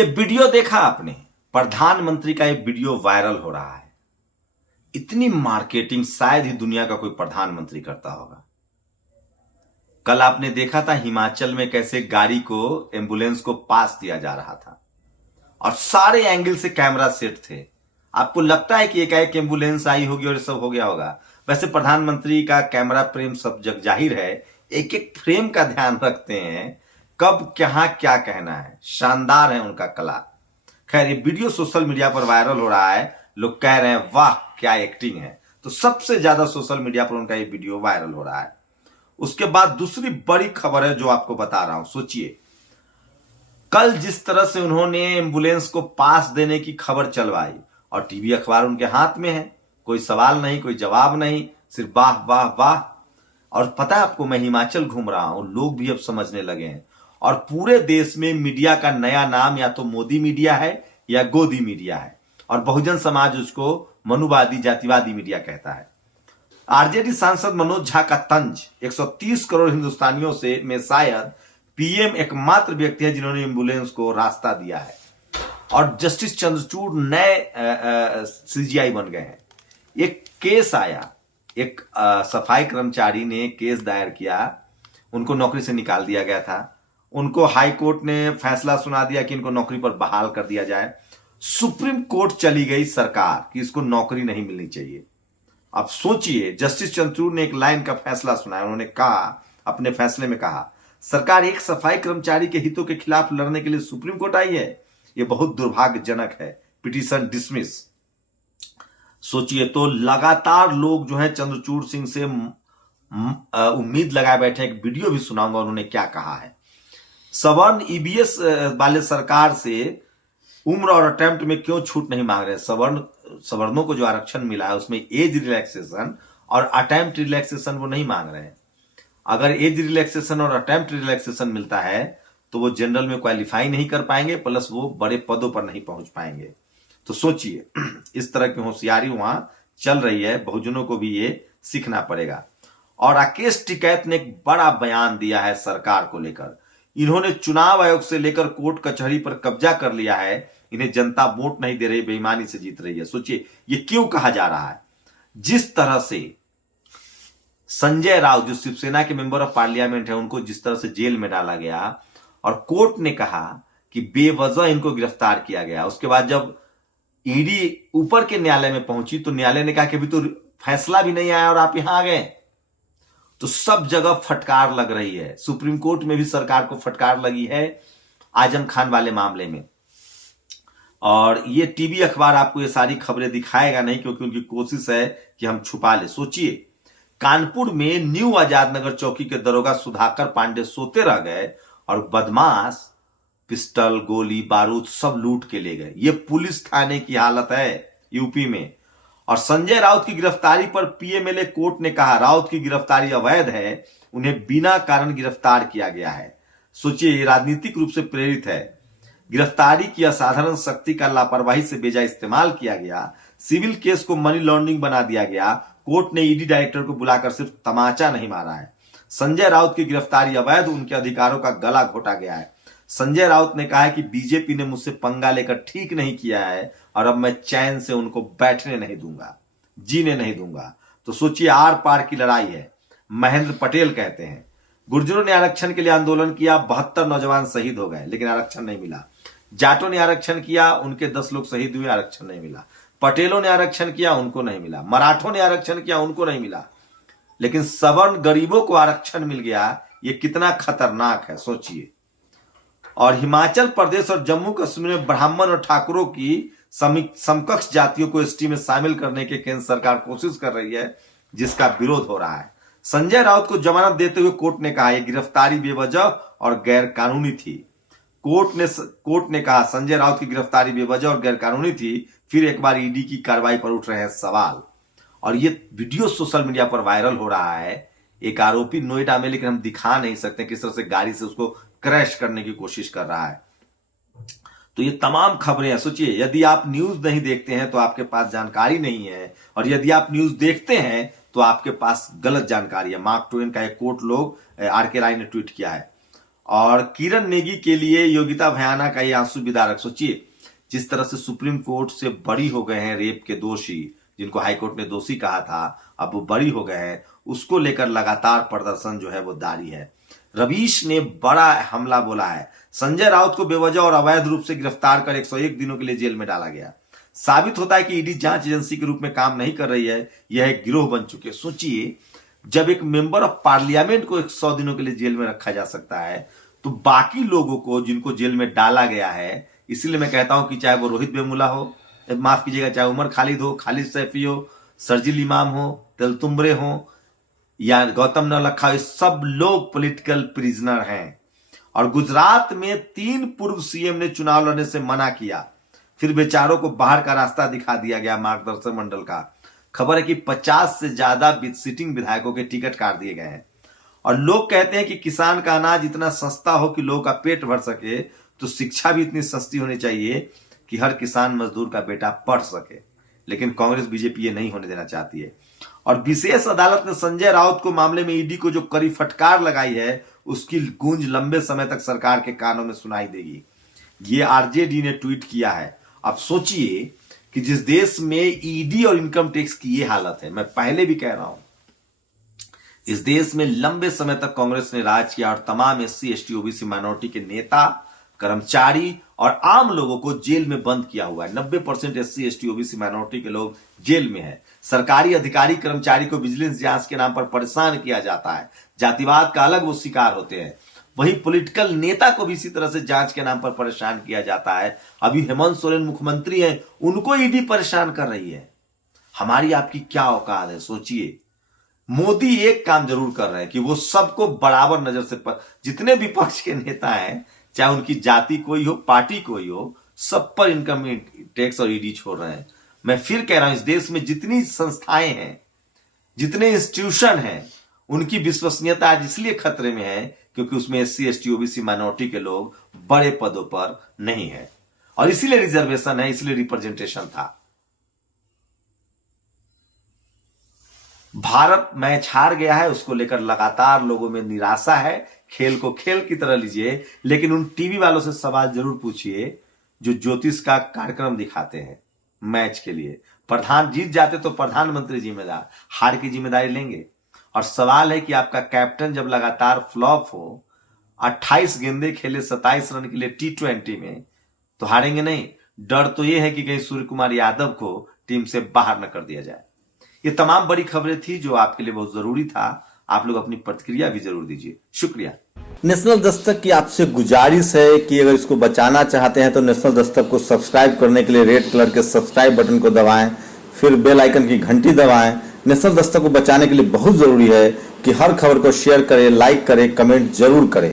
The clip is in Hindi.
ये वीडियो देखा आपने? प्रधानमंत्री का ये वीडियो वायरल हो रहा है। इतनी मार्केटिंग शायद ही दुनिया का कोई प्रधानमंत्री करता होगा। कल आपने देखा था हिमाचल में कैसे गाड़ी को, एम्बुलेंस को पास दिया जा रहा था और सारे एंगल से कैमरा सेट थे। आपको लगता है कि एक एम्बुलेंस आई होगी और सब हो गया होगा? वैसे प्रधानमंत्री का कैमरा प्रेम सब जग जाहिर है, एक एक फ्रेम का ध्यान रखते हैं, कब कहां क्या कहना है। शानदार है उनका कला। खैर, ये वीडियो सोशल मीडिया पर वायरल हो रहा है। लोग कह रहे हैं वाह क्या एक्टिंग है। तो सबसे ज्यादा सोशल मीडिया पर उनका ये वीडियो वायरल हो रहा है। उसके बाद दूसरी बड़ी खबर है जो आपको बता रहा हूं। सोचिए, कल जिस तरह से उन्होंने एम्बुलेंस को पास देने की खबर चलवाई और टीवी अखबार उनके हाथ में है, कोई सवाल नहीं, कोई जवाब नहीं, सिर्फ वाह वाह वाह। और पता है आपको, मैं हिमाचल घूम रहा हूं, लोग भी अब समझने लगे हैं और पूरे देश में मीडिया का नया नाम या तो मोदी मीडिया है या गोदी मीडिया है और बहुजन समाज उसको मनुवादी जातिवादी मीडिया कहता है। आरजेडी सांसद मनोज झा का तंज 130 करोड़ हिंदुस्तानियों से में शायद पीएम एकमात्र व्यक्ति है जिन्होंने एम्बुलेंस को रास्ता दिया है और जस्टिस चंद्रचूड़ नए सीजीआई बन गए हैं। एक केस आया, एक सफाई कर्मचारी ने केस दायर किया, उनको नौकरी से निकाल दिया गया था। उनको हाई कोर्ट ने फैसला सुना दिया कि इनको नौकरी पर बहाल कर दिया जाए। सुप्रीम कोर्ट चली गई सरकार कि इसको नौकरी नहीं मिलनी चाहिए। अब सोचिए, जस्टिस चंद्रचूड़ ने एक लाइन का फैसला सुनाया। उन्होंने कहा, अपने फैसले में कहा, सरकार एक सफाई कर्मचारी के हितों के खिलाफ लड़ने के लिए सुप्रीम कोर्ट आई है, यह बहुत दुर्भाग्यजनक है, पिटीशन डिसमिस। सोचिए, तो लगातार लोग जो है चंद्रचूड़ सिंह से उम्मीद लगाए बैठे। एक वीडियो भी सुनाऊंगा उन्होंने क्या कहा है। सवर्ण ईबीएस वाले सरकार से उम्र और अटेम्प्ट में क्यों छूट नहीं मांग रहे? सवर्णों को जो आरक्षण मिला है उसमें एज रिलैक्सेशन और अटेम्प्ट रिलैक्सेशन वो नहीं मांग रहे हैं। अगर एज रिलैक्सेशन और अटेम्प्ट रिलैक्सेशन मिलता है तो वो जनरल में क्वालिफाई नहीं कर पाएंगे, प्लस वो बड़े पदों पर नहीं पहुंच पाएंगे। तो सोचिए, इस तरह की होशियारी वहां चल रही है, बहुजनों को भी ये सीखना पड़ेगा। और राकेश टिकैत ने एक बड़ा बयान दिया है सरकार को लेकर। इन्होंने चुनाव आयोग से लेकर कोर्ट कचहरी पर कब्जा कर लिया है। इन्हें जनता वोट नहीं दे रही, बेईमानी से जीत रही है। सोचिए, ये क्यों कहा जा रहा है? जिस तरह से संजय राउत जो शिवसेना के मेंबर ऑफ पार्लियामेंट है, उनको जिस तरह से जेल में डाला गया और कोर्ट ने कहा कि बेवजह इनको गिरफ्तार किया गया। उसके बाद जब ईडी ऊपर के न्यायालय में पहुंची तो न्यायालय ने कहा कि अभी तो फैसला भी नहीं आया और आप यहां आ गए। तो सब जगह फटकार लग रही है। सुप्रीम कोर्ट में भी सरकार को फटकार लगी है आजम खान वाले मामले में। और ये टीवी अखबार आपको ये सारी खबरें दिखाएगा नहीं, क्योंकि उनकी कोशिश है कि हम छुपा ले। सोचिए, कानपुर में न्यू आजाद नगर चौकी के दरोगा सुधाकर पांडे सोते रह गए और बदमाश पिस्टल, गोली, बारूद सब लूट के ले गए। ये पुलिस थाने की हालत है यूपी में। और संजय राउत की गिरफ्तारी पर पीएमएलए कोर्ट ने कहा राउत की गिरफ्तारी अवैध है, उन्हें बिना कारण गिरफ्तार किया गया है। सोचिए, ये राजनीतिक रूप से प्रेरित है। गिरफ्तारी की असाधारण शक्ति का लापरवाही से बेजा इस्तेमाल किया गया। सिविल केस को मनी लॉन्ड्रिंग बना दिया गया। कोर्ट ने ईडी डायरेक्टर को बुलाकर सिर्फ तमाचा नहीं मारा है। संजय राउत की गिरफ्तारी अवैध, उनके अधिकारों का गला घोटा गया है। संजय राउत ने कहा है कि बीजेपी ने मुझसे पंगा लेकर ठीक नहीं किया है और अब मैं चैन से उनको बैठने नहीं दूंगा, जीने नहीं दूंगा। तो सोचिए, आर पार की लड़ाई है। महेंद्र पटेल कहते हैं गुर्जरों ने आरक्षण के लिए आंदोलन किया, 72 नौजवान शहीद हो गए लेकिन आरक्षण नहीं मिला। जाटों ने आरक्षण किया, उनके 10 लोग शहीद हुए, आरक्षण नहीं मिला। पटेलों ने आरक्षण किया, उनको नहीं मिला। मराठों ने आरक्षण किया, उनको नहीं मिला। लेकिन सवर्ण गरीबों को आरक्षण मिल गया। ये कितना खतरनाक है, सोचिए। और हिमाचल प्रदेश और जम्मू कश्मीर में ब्राह्मण और ठाकुरों की समकक्ष जातियों को एसटी में शामिल करने के केंद्र सरकार कोशिश कर रही है, जिसका विरोध हो रहा है। संजय राउत को जमानत देते हुए कोर्ट ने कहा यह गिरफ्तारी बेवजह और गैर कानूनी थी। कोर्ट ने कहा संजय राउत की गिरफ्तारी बेवजह और गैर कानूनी थी। फिर एक बार ईडी की कार्रवाई पर उठ रहे हैं सवाल। और ये वीडियो सोशल मीडिया पर वायरल हो रहा है। एक आरोपी नोएडा में, लेकिन हम दिखा नहीं सकते किस तरह से गाड़ी से उसको क्रैश करने की कोशिश कर रहा है। तो ये तमाम खबरें हैं। सोचिए, यदि आप न्यूज नहीं देखते हैं तो आपके पास जानकारी नहीं है, और यदि आप न्यूज देखते हैं तो आपके पास गलत जानकारी है। मार्क ट्वेन का एक कोट लोग आर के राय ने ट्वीट किया है। और किरण नेगी के लिए योगिता भयाना का ये आंसू विदारक। सोचिए जिस तरह से सुप्रीम कोर्ट से बरी हो गए हैं रेप के दोषी, जिनको हाईकोर्ट ने दोषी कहा था, अब वो बरी हो गए हैं, उसको लेकर लगातार प्रदर्शन जो है वो जारी है। रवीश ने बड़ा हमला बोला है। संजय राउत को बेवजह और अवैध रूप से गिरफ्तार कर 101 दिनों के लिए जेल में डाला गया। साबित होता है कि ईडी जांच एजेंसी के रूप में काम नहीं कर रही है, यह एक गिरोह बन चुके हैं। सोचिए जब एक मेंबर ऑफ पार्लियामेंट को 100 दिनों के लिए जेल में रखा जा सकता है, तो बाकी लोगों को जिनको जेल में डाला गया है, इसीलिए मैं कहता हूं कि चाहे वो रोहित वेमुला हो, माफ कीजिएगा, चाहे उमर खालिद हो, खालिद सैफी हो, शर्जील इमाम हो, तेलतुम्बरे हो या गौतम नवलखा, सब लोग पॉलिटिकल प्रिजनर हैं। और गुजरात में 3 पूर्व सीएम ने चुनाव लड़ने से मना किया, फिर बेचारों को बाहर का रास्ता दिखा दिया गया मार्गदर्शक मंडल का। खबर है कि 50 से ज्यादा सिटिंग विधायकों के टिकट काट दिए गए हैं। और लोग कहते हैं कि किसान का अनाज इतना सस्ता हो कि लोगों का पेट भर सके, तो शिक्षा भी इतनी सस्ती होनी चाहिए कि हर किसान मजदूर का बेटा पढ़ सके। लेकिन कांग्रेस बीजेपी ये नहीं होने देना चाहती है। और विशेष अदालत ने संजय राउत को मामले में ईडी को जो कड़ी फटकार लगाई है, उसकी गूंज लंबे समय तक सरकार के कानों में सुनाई देगी। ये आरजेडी ने ट्वीट किया है। अब सोचिए कि जिस देश में ईडी और इनकम टैक्स की ये हालत है, मैं पहले भी कह रहा हूं, इस देश में लंबे समय तक कांग्रेस ने राज किया और तमाम एससी एसटी ओबीसी माइनॉरिटी के नेता, कर्मचारी और आम लोगों को जेल में बंद किया हुआ है। 90% एससी एसटी ओबीसी माइनॉरिटी के लोग जेल में हैं। सरकारी अधिकारी कर्मचारी को विजिलेंस जांच के नाम पर परेशान किया जाता है। जातिवाद का अलग वो शिकार होते हैं। वही पॉलिटिकल नेता को भी इसी तरह से जांच के नाम पर परेशान किया जाता है। अभी हेमंत सोरेन मुख्यमंत्री हैं, उनको ईडी परेशान कर रही है। हमारी आपकी क्या औकात है? सोचिए। मोदी एक काम जरूर कर रहे हैं कि वो सबको बराबर नजर से जितने विपक्ष के नेता हैं, चाहे उनकी जाति कोई हो, पार्टी कोई हो, सब पर इनकम टैक्स और ईडी छोड़ रहे हैं। मैं फिर कह रहा हूं, इस देश में जितनी संस्थाएं हैं, जितने इंस्टीट्यूशन हैं, उनकी विश्वसनीयता आज इसलिए खतरे में है क्योंकि उसमें एससी एसटी ओबीसी माइनॉरिटी के लोग बड़े पदों पर नहीं है। और इसीलिए रिजर्वेशन है, इसलिए रिप्रेजेंटेशन था। भारत मैच हार गया है, उसको लेकर लगातार लोगों में निराशा है। खेल को खेल की तरह लीजिए, लेकिन उन टीवी वालों से सवाल जरूर पूछिए जो ज्योतिष का कार्यक्रम दिखाते हैं मैच के लिए। प्रधान जीत जाते तो प्रधानमंत्री जिम्मेदार, हार की जिम्मेदारी लेंगे। और सवाल है कि आपका कैप्टन जब लगातार फ्लॉप हो, 28 गेंदे खेले 27 रन के लिए T20 में, तो हारेंगे नहीं। डर तो यह है कि कहीं सूर्य कुमार यादव को टीम से बाहर न कर दिया जाए। ये तमाम बड़ी खबरें थी जो आपके लिए बहुत जरूरी था। आप लोग अपनी प्रतिक्रिया भी जरूर दीजिए। शुक्रिया। नेशनल दस्तक की आपसे गुजारिश है कि अगर इसको बचाना चाहते हैं तो नेशनल दस्तक को सब्सक्राइब करने के लिए रेड कलर के सब्सक्राइब बटन को दबाएं, फिर बेल आइकन की घंटी दबाएं। नेशनल दस्तक को बचाने के लिए बहुत जरूरी है कि हर खबर को शेयर करें, लाइक करें, कमेंट जरूर करें।